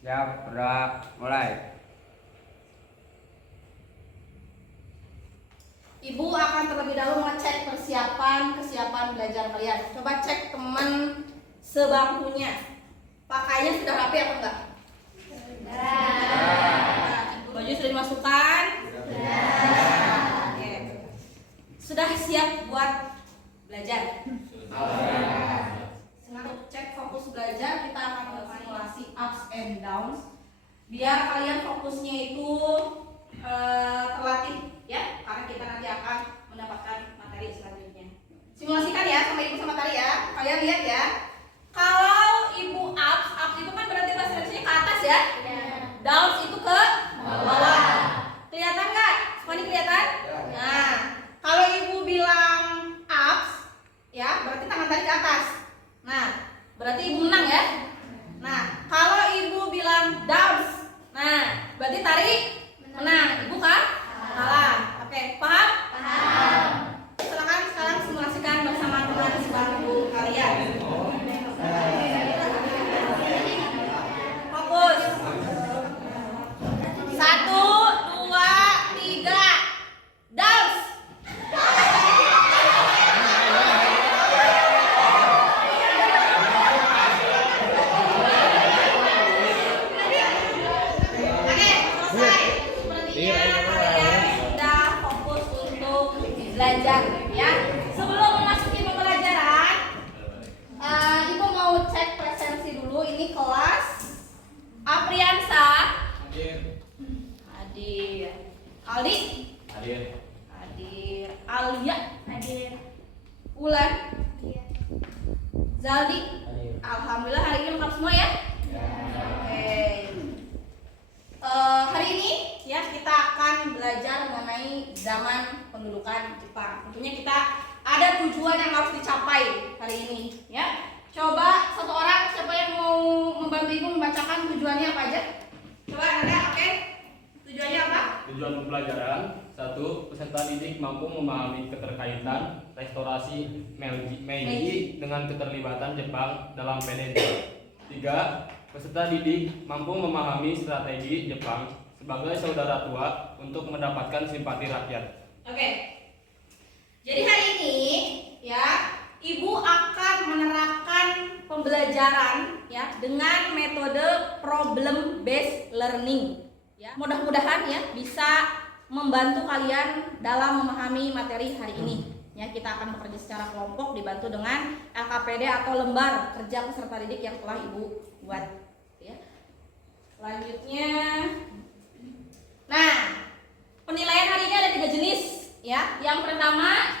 Siap, gerak, mulai. Ibu akan terlebih dahulu mengecek kesiapan belajar kalian. Coba cek teman sebangkunya. Pakainya sudah rapi apa enggak? Sudah. Baju sudah dimasukkan? Sudah. Oke. Sudah siap buat belajar? Untuk cek fokus belajar, kita akan simulasi ups and downs. Biar kalian fokusnya itu terlatih ya, karena kita nanti akan mendapatkan materi selanjutnya. Simulasikan ya sama ibu sama Tari ya. Kalian lihat ya. Kalau ibu ups itu kan berarti bahasa Indonesia ke atas ya. Downs itu ke bawah. Kelihatan nggak? Semuanya kelihatan? Nah, kalau ibu bilang ups ya, berarti tangan Tari ke atas. Nah, berarti ibu menang ya. Nah, kalau ibu bilang downs, nah berarti Tari menang. Ibu kan? Kalah. Oke, paham? Paham. Silakan sekarang simulasikan bersama teman sebangku kalian. Fokus. 1, 2, 3. Downs. Oke, selesai. Sepertinya kalian sudah fokus untuk belajar ya. Sebelum memasuki pembelajaran, ibu mau cek presensi dulu. Ini kelas Apriansa. Hadir. Aldi. Hadir. Hadir. Alia. Hadir. Ulan. Iya. Zaldi. Hadir. Alhamdulillah hari ini lengkap semua ya. Oke. Hari ini ya kita akan belajar mengenai zaman pendudukan Jepang. Tentunya kita ada tujuan yang harus dicapai hari ini ya. Coba satu orang siapa yang mau membantu ibu membacakan tujuannya apa aja? Coba Anda, oke? Tujuannya apa? Tujuan pembelajaran: 1. Peserta didik mampu memahami keterkaitan restorasi Meiji dengan keterlibatan Jepang dalam PDJ. 3. Peserta didik mampu memahami strategi Jepang sebagai saudara tua untuk mendapatkan simpati rakyat. Oke. Jadi hari ini ya, ibu akan menerapkan pembelajaran ya dengan metode problem based learning. Ya, mudah-mudahan ya bisa membantu kalian dalam memahami materi hari ini. Ya, kita akan bekerja secara kelompok dibantu dengan LKPD atau lembar kerja peserta didik yang telah ibu buat. Ya. Selanjutnya, nah penilaian hari ini ada 3 jenis. Ya, yang pertama,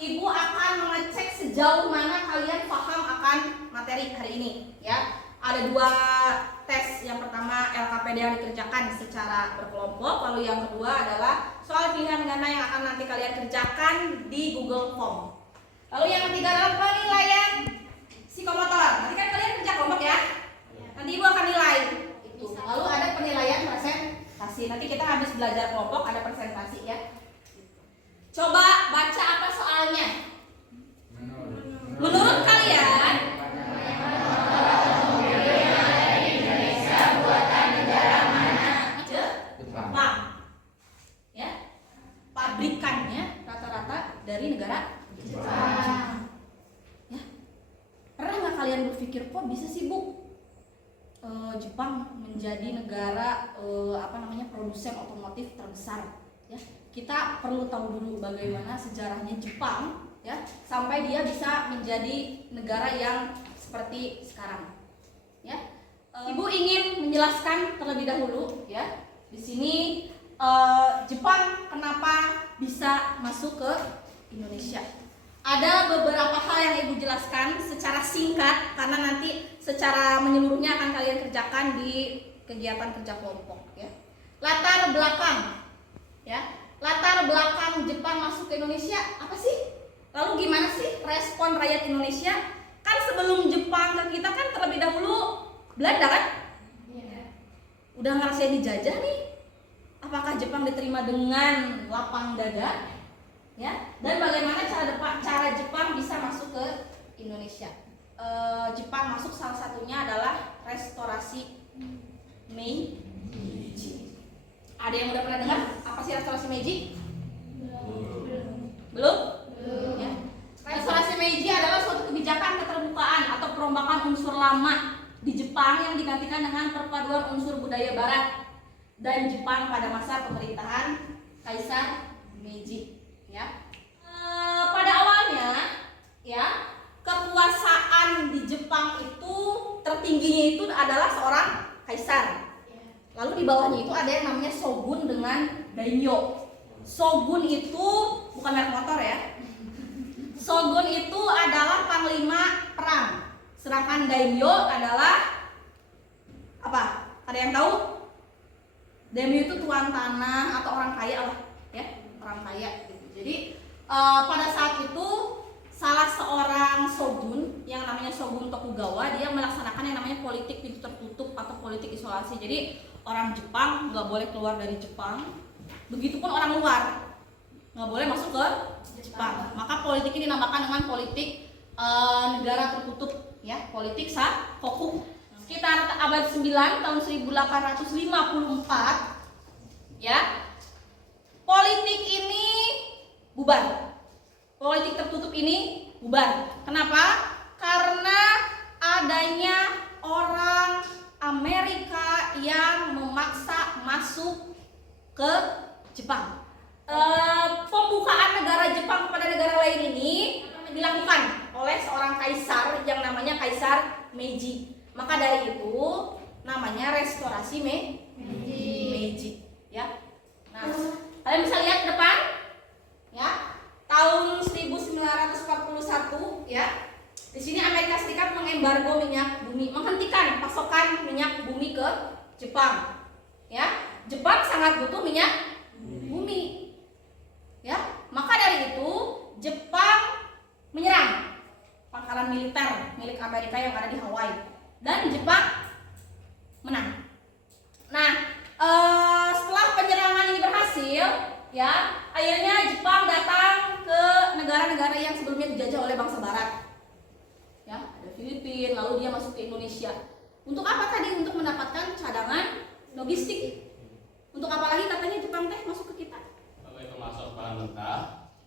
ibu akan mengecek sejauh mana kalian paham akan materi hari ini. Ya, ada 2 tes. Yang pertama LKPD yang dikerjakan secara berkelompok, lalu yang kedua adalah soal pilihan ganda yang akan nanti kalian kerjakan di Google Form. Lalu yang ketiga adalah penilaian psikomotor. Nanti kan kalian kerja kelompok ya. Nanti ibu akan nilai itu. Lalu ada penilaian presentasi. Nanti kita habis belajar kelompok ada presentasi ya. Coba baca apa soalnya. Menurut kalian Jepang ya, pabrikannya rata-rata dari negara Jepang. Ya, pernah nggak kalian berpikir kok bisa sih bu Jepang menjadi negara produsen otomotif terbesar? Ya, kita perlu tahu dulu bagaimana sejarahnya Jepang ya sampai dia bisa menjadi negara yang seperti sekarang. Ya, ibu ingin menjelaskan terlebih dahulu ya. Di sini Jepang kenapa bisa masuk ke Indonesia? Ada beberapa hal yang ibu jelaskan secara singkat karena nanti secara menyeluruhnya akan kalian kerjakan di kegiatan kerja kelompok ya. Latar belakang ya. Latar belakang Jepang masuk ke Indonesia apa sih? Lalu gimana sih respon rakyat Indonesia? Kan sebelum Jepang ke kita kan terlebih dahulu Belanda kan? Udah ngerasain dijajah nih. Apakah Jepang diterima dengan lapang dada? Ya. Dan bagaimana cara Jepang bisa masuk ke Indonesia? Jepang masuk salah satunya adalah restorasi Meiji. Ada yang udah pernah dengar apa sih restorasi Meiji? Belum? Ya. Restorasi Meiji adalah suatu kebijakan keterbukaan atau perombakan unsur lama di Jepang yang digantikan dengan perpaduan unsur budaya Barat dan Jepang pada masa pemerintahan Kaisar Meiji. Ya. Pada awalnya, ya, kekuasaan di Jepang itu tertingginya itu adalah seorang kaisar. Lalu di bawahnya itu ada yang namanya shogun dengan daimyo. Shogun itu bukan merek motor ya. Shogun itu adalah panglima perang. Sedangkan daimyo adalah apa? Ada yang tahu? Daimyo itu tuan tanah atau orang kaya lah, ya, orang kaya. Gitu. Jadi pada saat itu salah seorang shogun yang namanya Shogun Tokugawa, dia melaksanakan yang namanya politik pintu tertutup atau politik isolasi. Jadi orang Jepang nggak boleh keluar dari Jepang, begitupun orang luar nggak boleh masuk ke Jepang. Maka politik ini dinamakan dengan politik negara tertutup, ya, politik Sakoku. Sekitar abad 9 tahun 1854, ya, politik ini bubar. Politik tertutup ini bubar. Kenapa? Karena adanya orang Amerika yang memaksa masuk ke Jepang. Pembukaan negara Jepang kepada negara lain ini dilakukan oleh seorang kaisar yang namanya Kaisar Meiji. Maka dari itu namanya restorasi Meiji. Ya. Nah, kalian bisa lihat ke depan, ya. Tahun 1941, ya. Di sini Amerika Serikat mengembargo minyak bumi, menghentikan pasokan minyak bumi ke Jepang. Ya, Jepang sangat butuh minyak bumi. Ya, maka dari itu Jepang menyerang pangkalan militer milik Amerika yang ada di Hawaii dan Jepang menang. Nah, setelah penyerangan ini berhasil, ya, akhirnya Jepang datang ke negara-negara yang sebelumnya dijajah oleh bangsa Barat. Ya, ada Filipina, lalu dia masuk ke Indonesia. Untuk apa tadi? Untuk mendapatkan cadangan logistik. Untuk apa lagi katanya Jepang teh masuk ke kita? Sebagai pemasok bahan mentah,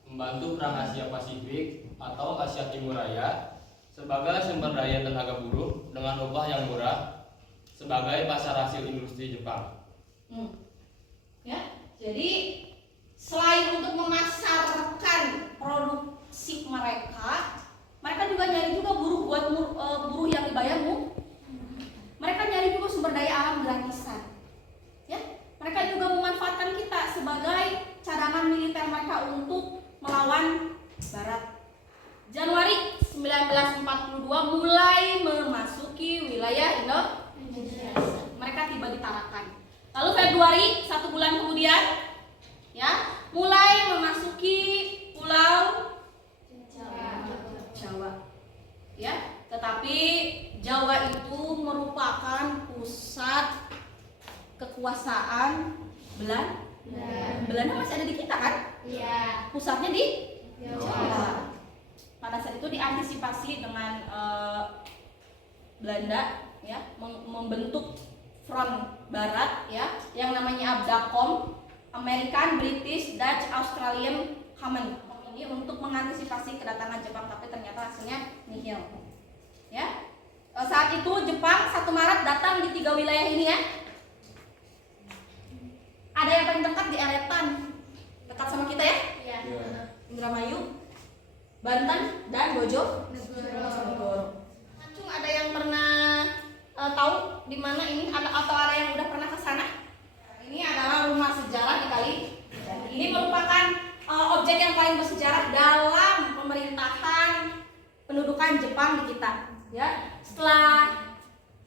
membantu perang Asia Pasifik atau Asia Timur Raya, sebagai sumber daya tenaga buruh dengan upah yang murah, sebagai pasar hasil industri Jepang. Ya, jadi selain untuk memasarkan produksi mereka juga nyari juga buruh buat buruh yang dibayarmu. Mereka nyari juga sumber daya alam gratisan. Ya, mereka juga memanfaatkan kita sebagai cadangan militer mereka untuk melawan Barat. Januari 1942 mulai memasuki wilayah Indonesia. Mereka tiba di Tarakan. Lalu Februari, 1 bulan kemudian, ya, mulai memasuki Pulau Jawa. Ya, tetapi Jawa itu merupakan pusat kekuasaan Belanda. Belanda masih ada di kita kan? Iya. Pusatnya di Jawa. Pada saat itu diantisipasi dengan Belanda, ya, membentuk front Barat, ya, yang namanya ABDACOM, American, British, Dutch, Australian Common. Ini untuk mengantisipasi kedatangan Jepang, tapi ternyata hasilnya nihil. Ya, saat itu Jepang 1 Maret datang di 3 wilayah ini, ya. Ada yang paling dekat di Eretan, dekat sama kita, ya. Iya. Indramayu, Banten, dan Bojonegoro. Acung, ada yang pernah tahu di mana ini atau ada yang udah pernah ke sana? Ini adalah rumah sejarah di Kali. Ini merupakan objek yang paling bersejarah dalam pemerintahan pendudukan Jepang di kita. Ya, setelah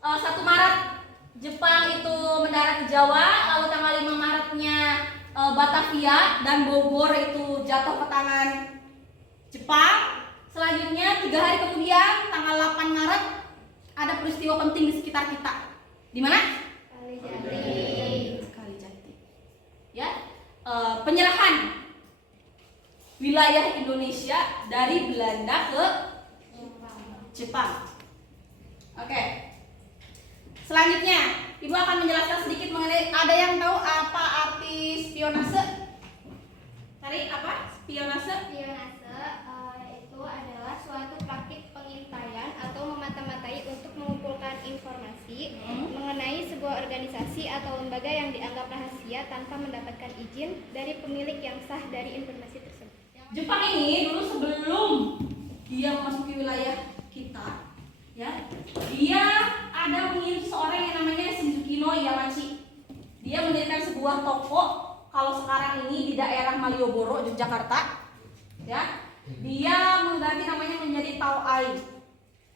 1 Maret Jepang itu mendarat di Jawa, lalu tanggal 5 Maretnya Batavia dan Bogor itu jatuh ke tangan Jepang. Selanjutnya 3 hari kemudian tanggal 8 Maret ada peristiwa penting di sekitar kita. Di mana? Kalijati. Ya, penyerahan wilayah Indonesia dari Belanda ke Jepang. Oke. Selanjutnya Ibu akan menjelaskan sedikit mengenai, ada yang tahu apa arti spionase? Cari apa? Spionase? Spionase itu adalah suatu praktik pengintaian atau memata-matai untuk mengumpulkan informasi mengenai sebuah organisasi atau lembaga yang dianggap rahasia tanpa mendapatkan izin dari pemilik yang sah dari informasi tersebut. Jepang ini dulu sebelum dia memasuki wilayah kita, ya, dia ada mengirim seorang yang namanya Shinjuki no Yamachi. Dia mendirikan sebuah toko, kalau sekarang ini di daerah Malioboro, Yogyakarta, ya. Dia mengganti namanya menjadi Tao-ai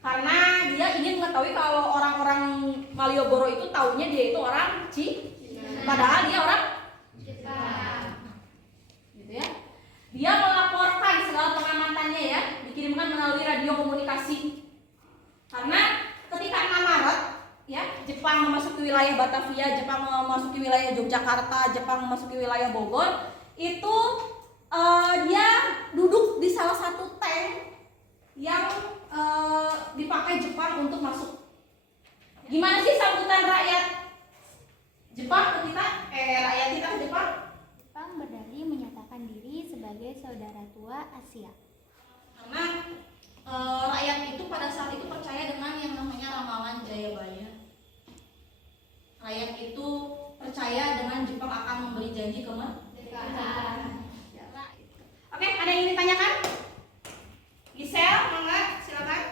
karena dia ingin mengetahui kalau orang-orang Malioboro itu taunya dia itu orang padahal dia orang Jepang. gitu ya. Dia melaporkan segala pengamatannya, ya, dikirimkan melalui radio komunikasi. Karena ketika 6 Maret, ya, Jepang memasuki wilayah Batavia, Jepang memasuki wilayah Yogyakarta, Jepang memasuki wilayah Bogor, itu dia duduk di salah satu tank yang dipakai Jepang untuk masuk. Gimana sih sambutan rakyat Jepang ke kita? Rakyat kita ke Jepang? Jepang berdalih menyatakan diri sebagai saudara tua Asia. Karena rakyat itu pada saat itu percaya dengan yang namanya ramalan Jayabaya. Rakyat itu percaya dengan Jepang akan memberi janji kemerdekaan. Oke, ada yang ingin ditanyakan? Giselle, mangga, silakan.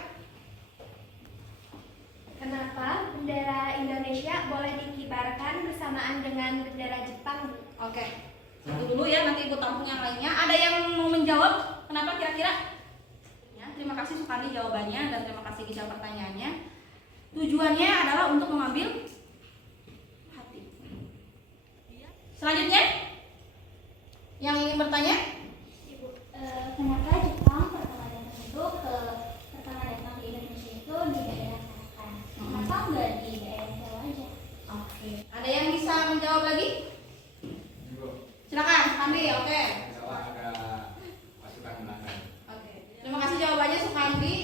Kenapa bendera Indonesia boleh dikibarkan bersamaan dengan bendera Jepang? Oke, satu dulu ya, nanti ibu tampung yang lainnya. Ada yang mau menjawab? Kenapa kira-kira? Ya, terima kasih Sukandi jawabannya dan terima kasih Giselle pertanyaannya. Tujuannya adalah untuk mengambil hati. Selanjutnya, yang ingin bertanya? Ibu, kenapa Jepang pertama datang ke Indonesia itu di daerah selatan? Kenapa nggak di daerah Jawa aja? Oke, ada yang bisa menjawab lagi? Silakan, Sukandi. Oke. Oke, terima kasih jawabannya Sukandi.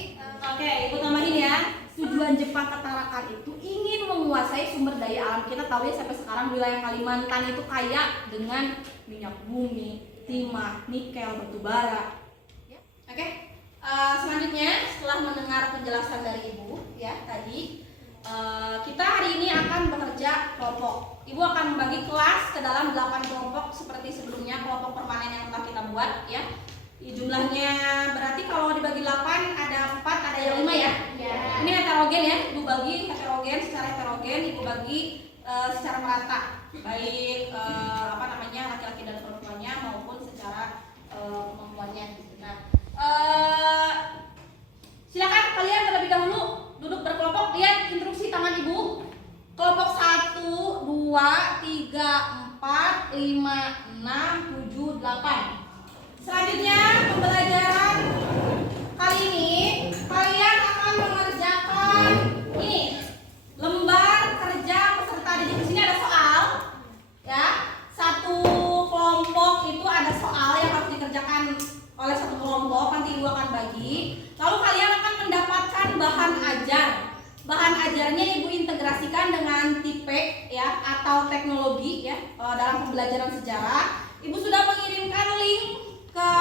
Oke, ibu tambahin ya. Tujuan Jepang ke Tarakan itu ingin menguasai sumber daya alam. Kita tahu ya sampai sekarang wilayah Kalimantan itu kaya dengan minyak bumi, timah, nikel, batu bara. Oke, selanjutnya setelah mendengar penjelasan dari ibu ya tadi, kita hari ini akan bekerja kelompok. Ibu akan membagi kelas ke dalam 8 kelompok seperti sebelumnya, kelompok permanen yang telah kita buat ya. Jumlahnya berarti kalau dibagi 8 ada 4, ada yang 5 ya. Ya. Ini heterogen ya, ibu bagi heterogen secara heterogen, ibu bagi secara merata, baik laki-laki dan perempuannya maupun secara kemampuannya. Nah, silakan kalian terlebih dahulu duduk berkelompok. Lihat instruksi tangan ibu. Kelompok 1, 2, 3, 4, 5, 6, 7, 8. Selanjutnya pembelajaran kali ini kalian akan mengerjakan ini lembar kerja peserta didik. Di sini ada soal, ya. Satu kelompok itu ada soal yang harus dikerjakan oleh satu kelompok. Nanti ibu akan bagi. Lalu kalian akan mendapatkan bahan ajar. Bahan ajarnya ibu integrasikan dengan TIPEK ya atau teknologi ya dalam pembelajaran sejarah. Ibu sudah mengirimkan link ke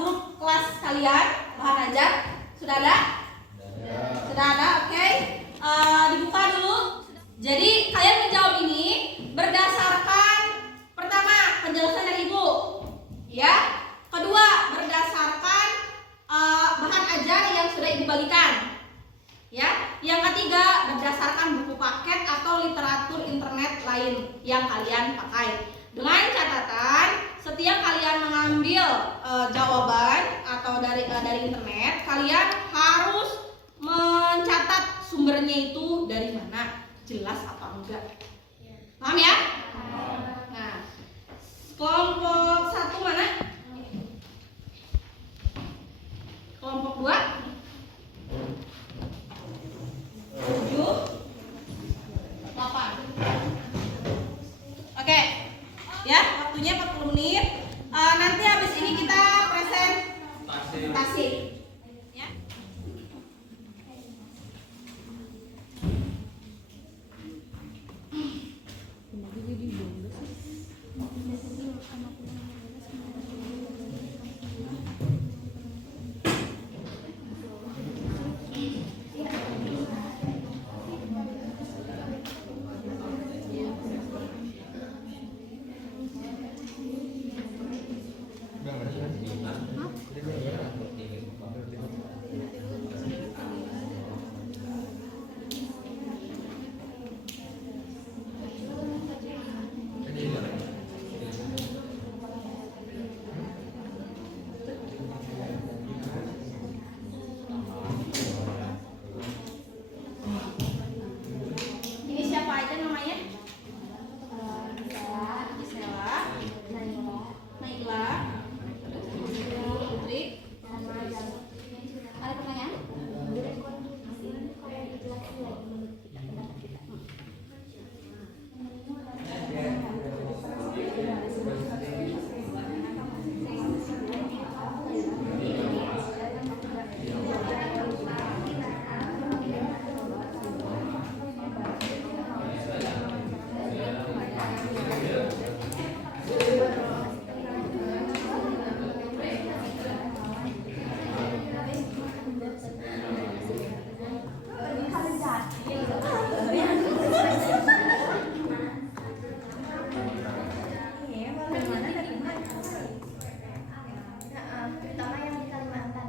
grup kelas kalian bahan ajar. Sudah ada? Sudah ada, oke. Dibuka dulu. Jadi kalian menjawab ini berdasarkan pertama penjelasan dari ibu, ya. Kedua berdasarkan bahan ajar yang sudah ibu bagikan, ya. Yang ketiga berdasarkan buku paket atau literatur internet lain yang kalian pakai. Dengan catatan setiap kalian mengambil jawaban atau dari internet, kalian harus mencatat sumbernya itu dari mana, jelas atau enggak. Paham ya? Nah, kelompok 1 mana? Kelompok 2 7 8. Oke. Ya, waktunya 40 menit. Nanti habis ini kita presentasi. Ya. namanya? Gisela, Naila, Putri. Ada pertanyaan? Terutama yang di Kalimantan.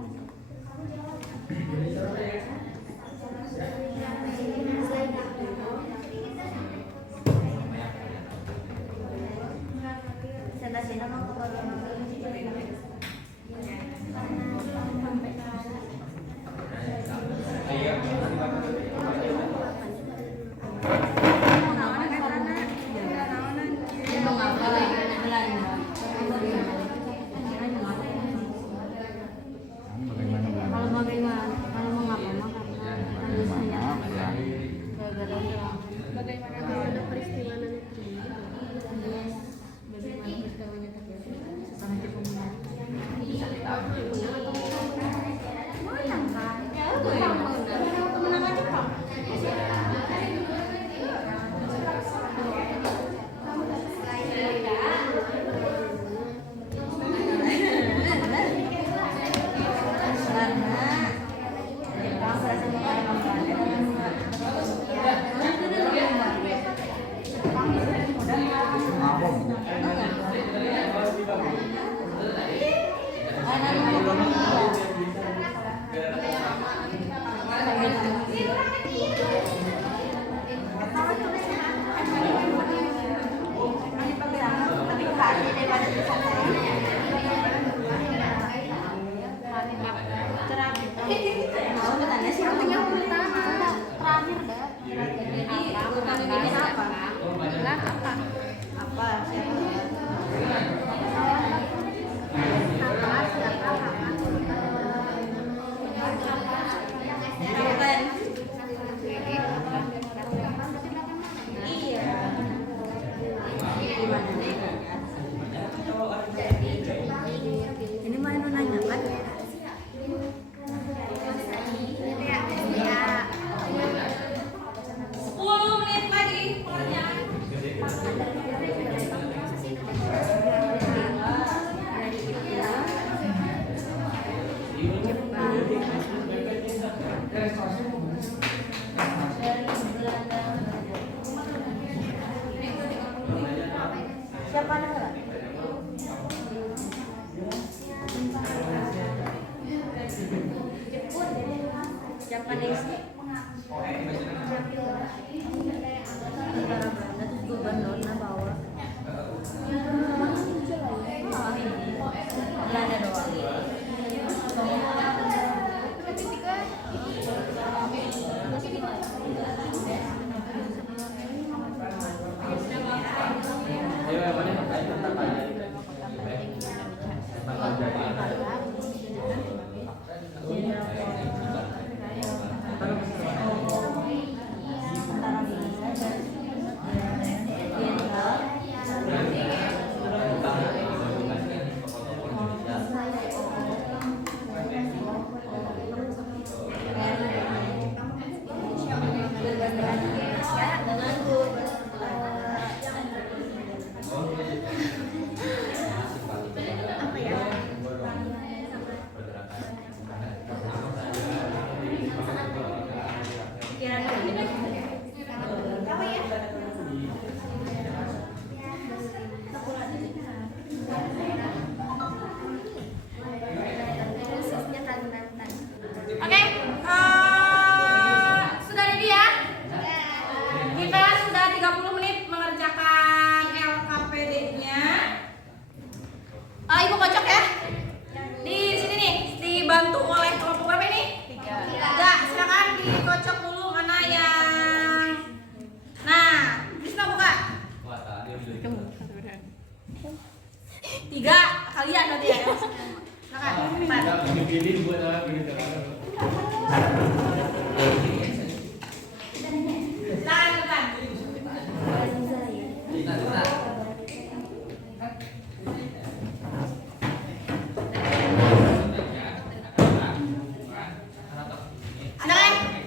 Ini mah yang nanya kan? 10 menit lagi pengerjaan. Siapa nama? Japanese. Negara Belanda terus gubernurnya bawa. Belanda doang. Tiga kalian nanti ya. Silakan. Empat. Enggak pilih buat apa pilih terus. Silakan depan. Silakan.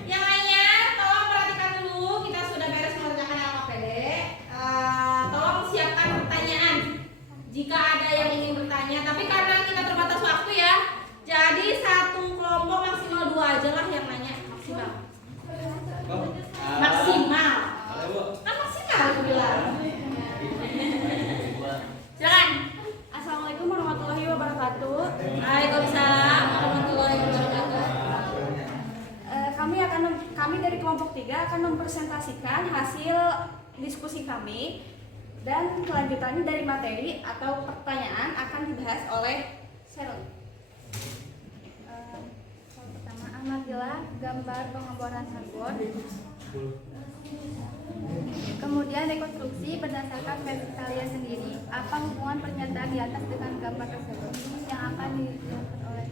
Yang lainnya tolong perhatikan dulu, kita sudah beres mengerjakan LKPD. Tolong siapkan pertanyaan jika ada yang ingin bertanya, tapi karena kita terbatas waktu ya, jadi satu kelompok maksimal 2 aja lah yang nanya, maksimal. Maksimal. Kan maksimal aku bilang. Silakan. Assalamualaikum warahmatullahi wabarakatuh. Waalaikumsalam warahmatullahi wabarakatuh. Kami dari kelompok 3 akan mempresentasikan hasil diskusi kami dan kelanjutannya dari materi atau pertanyaan akan dibahas oleh Sheryl. Yang pertama, amatilah gambar pengeboran sabun. Kemudian rekonstruksi berdasarkan versi kalian sendiri. Apa hubungan pernyataan di atas dengan gambar tersebut yang akan dijelaskan oleh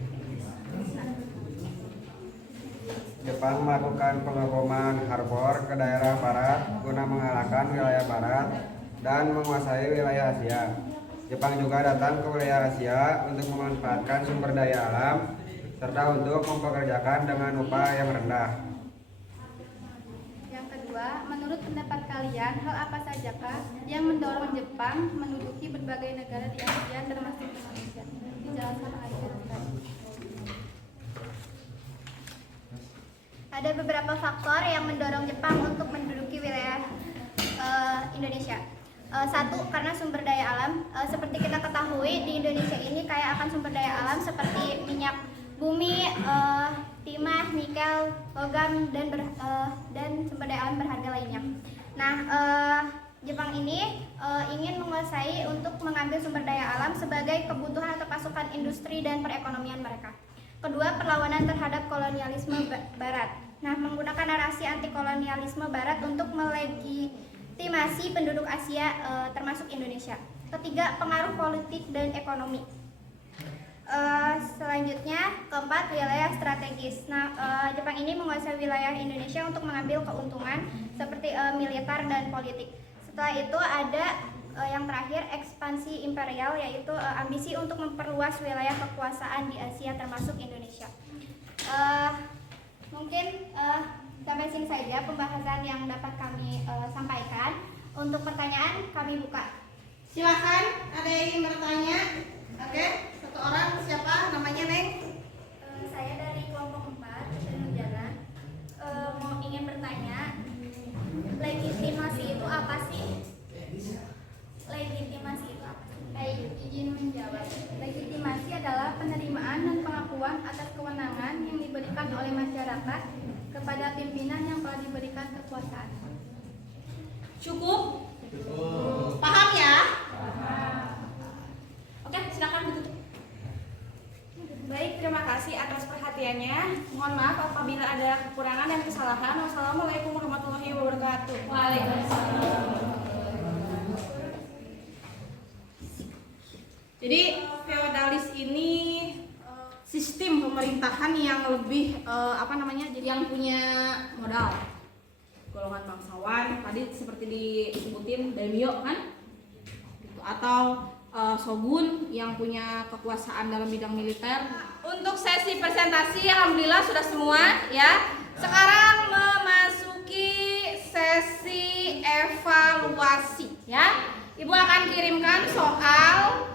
Jepang melakukan pengeboman harbor ke daerah barat guna mengalahkan wilayah barat dan menguasai wilayah Asia. Jepang juga datang ke wilayah Asia untuk memanfaatkan sumber daya alam serta untuk mempekerjakan dengan upah yang rendah. Yang kedua, menurut pendapat kalian, hal apa sajakah yang mendorong Jepang menduduki berbagai negara di Asia termasuk Indonesia? Dijelaskan oleh Ustaz. Ada beberapa faktor yang mendorong Jepang untuk menduduki wilayah Indonesia. Satu, karena sumber daya alam. Seperti kita ketahui, di Indonesia ini kaya akan sumber daya alam seperti minyak bumi, timah, nikel, logam, dan sumber daya alam berharga lainnya. Nah, Jepang ini ingin menguasai untuk mengambil sumber daya alam sebagai kebutuhan atau pasukan industri dan perekonomian mereka. Kedua, perlawanan terhadap kolonialisme Barat. Nah, menggunakan narasi anti kolonialisme Barat untuk melegitimasi penduduk Asia termasuk Indonesia. Ketiga, pengaruh politik dan ekonomi. Selanjutnya, keempat, wilayah strategis. Nah, Jepang ini menguasai wilayah Indonesia untuk mengambil keuntungan seperti militer dan politik. Setelah itu ada yang terakhir, ekspansi imperial, yaitu ambisi untuk memperluas wilayah kekuasaan di Asia termasuk Indonesia. Mungkin sampai sini saja pembahasan yang dapat kami sampaikan. Untuk pertanyaan kami buka. Silakan, ada yang ingin bertanya? Oke, satu orang, siapa namanya, Neng? Saya dari kelompok 4 Nurjana, mau ingin bertanya, legitimasi itu apa sih? Legitimasi itu apa sih? Baik, izin menjawab. Legitimasi adalah penerimaan dan pengakuan atas kewenangan yang diberikan oleh masyarakat kepada pimpinan yang telah diberikan kekuasaan. Cukup? Paham ya? Oke, silakan ditutup. Baik, terima kasih atas perhatiannya. Mohon maaf apabila ada kekurangan dan kesalahan. Wassalamualaikum warahmatullahi wabarakatuh. Waalaikumsalam. Jadi feodalis ini sistem pemerintahan yang lebih yang punya modal. Golongan bangsawan tadi seperti disebutin daimyo kan? Gitu. Atau shogun yang punya kekuasaan dalam bidang militer. Untuk sesi presentasi alhamdulillah sudah semua ya. Sekarang memasuki sesi evaluasi ya. Ibu akan kirimkan soal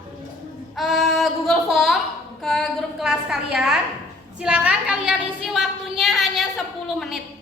Google Form ke grup kelas kalian. Silakan kalian isi, waktunya hanya 10 menit.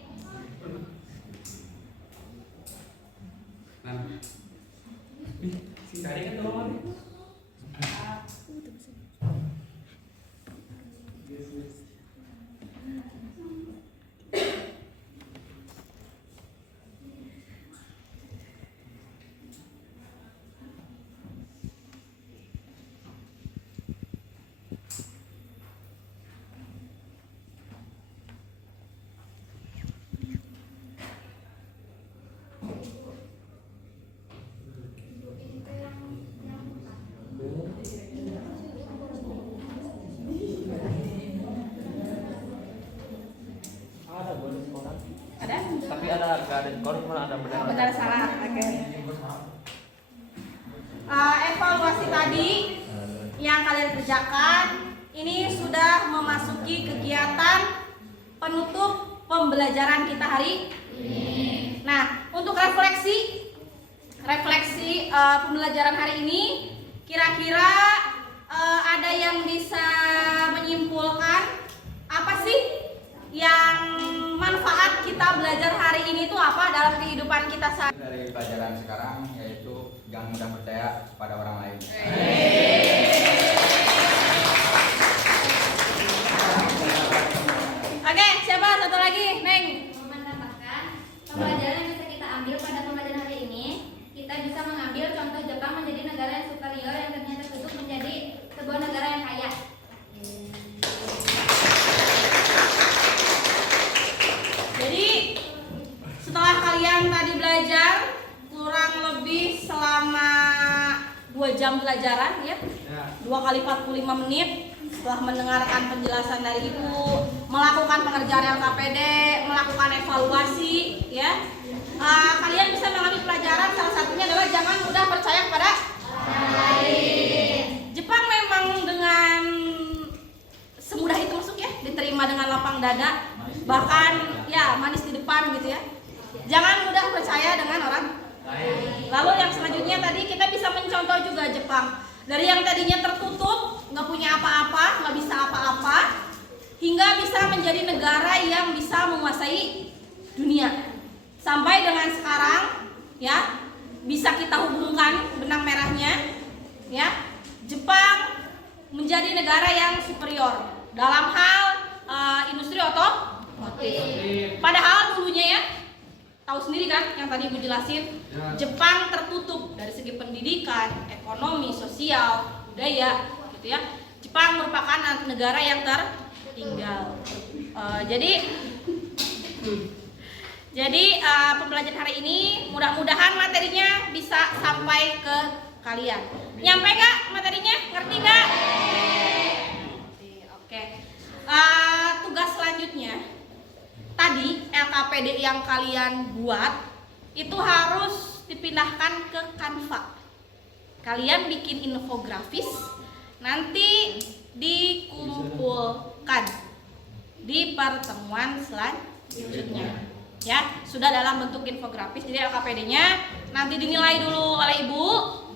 kerjakan ini sudah memasuki kegiatan penutup pembelajaran kita hari ini. Nah, untuk refleksi pembelajaran hari ini, kira-kira ada yang bisa menyimpulkan apa sih yang manfaat kita belajar hari ini itu apa dalam kehidupan kita sehari? Dari pelajaran sekarang yaitu jangan mudah percaya pada orang lain. Oke, siapa satu lagi, Neng? Menambahkan pembelajaran yang bisa kita ambil pada pembelajaran hari ini, kita bisa mengambil contoh Jepang menjadi negara yang superior yang ternyata tutup menjadi sebuah negara yang kaya. Jadi setelah kalian tadi belajar kurang lebih selama 2 jam pelajaran ya, 2 kali 45 menit. Setelah mendengarkan penjelasan dari ibu, melakukan pengerjaan LKPD, melakukan evaluasi ya, kalian bisa mengambil pelajaran. Salah satunya adalah jangan mudah percaya kepada orang lain. Jepang memang dengan semudah itu masuk ya, diterima dengan lapang dada, bahkan ya manis di depan gitu ya. Jangan mudah percaya dengan orang lain. Lalu yang selanjutnya tadi kita bisa mencontoh juga Jepang. Dari yang tadinya tertutup, nggak punya apa-apa, nggak bisa apa-apa, hingga bisa menjadi negara yang bisa menguasai dunia. Sampai dengan sekarang, ya, bisa kita hubungkan benang merahnya, ya, Jepang menjadi negara yang superior dalam hal industri otomotif. Padahal dulunya ya, tahu sendiri kan yang tadi ibu jelasin, Jepang tertutup dari segi pendidikan, ekonomi, sosial, budaya gitu ya. Jepang merupakan negara yang tertinggal. Jadi pembelajaran hari ini mudah-mudahan materinya bisa sampai ke kalian. Nyampe nggak materinya? Ngerti nggak? Oke. Tugas selanjutnya tadi LKPD yang kalian buat itu harus dipindahkan ke Canva. Kalian bikin infografis, nanti dikumpulkan di pertemuan selanjutnya. Ya, sudah dalam bentuk infografis. Jadi LKPD-nya nanti dinilai dulu oleh ibu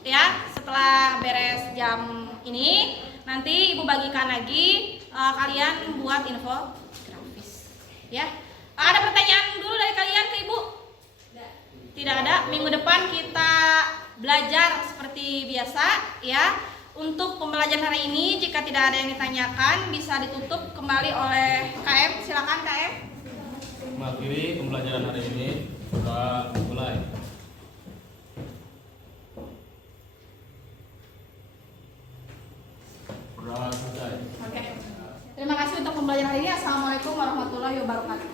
ya. Setelah beres jam ini, nanti ibu bagikan lagi, kalian buat infografis. Ya. Ada pertanyaan dulu dari kalian ke ibu? Tidak ada. Minggu depan kita belajar seperti biasa ya. Untuk pembelajaran hari ini jika tidak ada yang ditanyakan bisa ditutup kembali oleh KM. Silakan KM. Mengakhiri pembelajaran hari ini, kita mulai. Sudah selesai. Oke. Terima kasih untuk pembelajaran hari ini. Assalamualaikum warahmatullahi wabarakatuh.